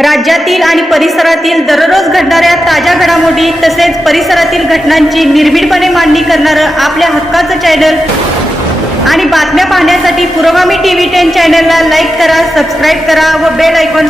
राज्यातील आणि परिसरातील दररोज घडणाऱ्या ताज्या घडामोडी तसेच परिसरातील घटनांची निर्भीडपणे मांडणी करणारं आपल्या हक्काचं चॅनल आणि बातम्या पाहण्यासाठी पुरोगामी टी व्ही टेन चॅनलला लाईक करा सबस्क्राईब करा व बेल आयकॉन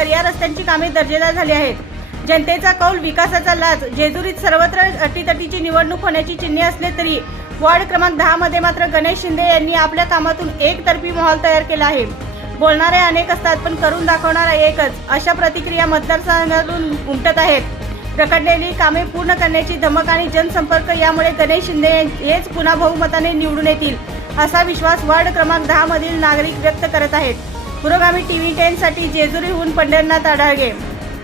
तर या रस्त्यांची कामे दर्जेदार झाली आहेत. जनतेचा कौल विकासाचा लाच जेजुरीत सर्वत्र अटीतटीची निवडणूक होण्याची चिन्हे असले तरी वॉर्ड क्रमांक दहा मध्ये मात्र गणेश शिंदे यांनी आपल्या कामातून एकतर्फी माहोल तयार केला आहे. बोलणारे अनेक असतात पण करून दाखवणारा एकच अशा प्रतिक्रिया मतदारसंघातून उमटत आहेत. रखडलेली कामे पूर्ण करण्याची धमक आणि जनसंपर्क यामुळे गणेश शिंदे हेच पुन्हा बहुमताने निवडून येतील असा विश्वास वार्ड क्रमांक दहा मधील नागरिक व्यक्त करत आहेत. पुरोगामी टीव्ही टेन साठी जेजुरीहून पंढरनाथ आढळगे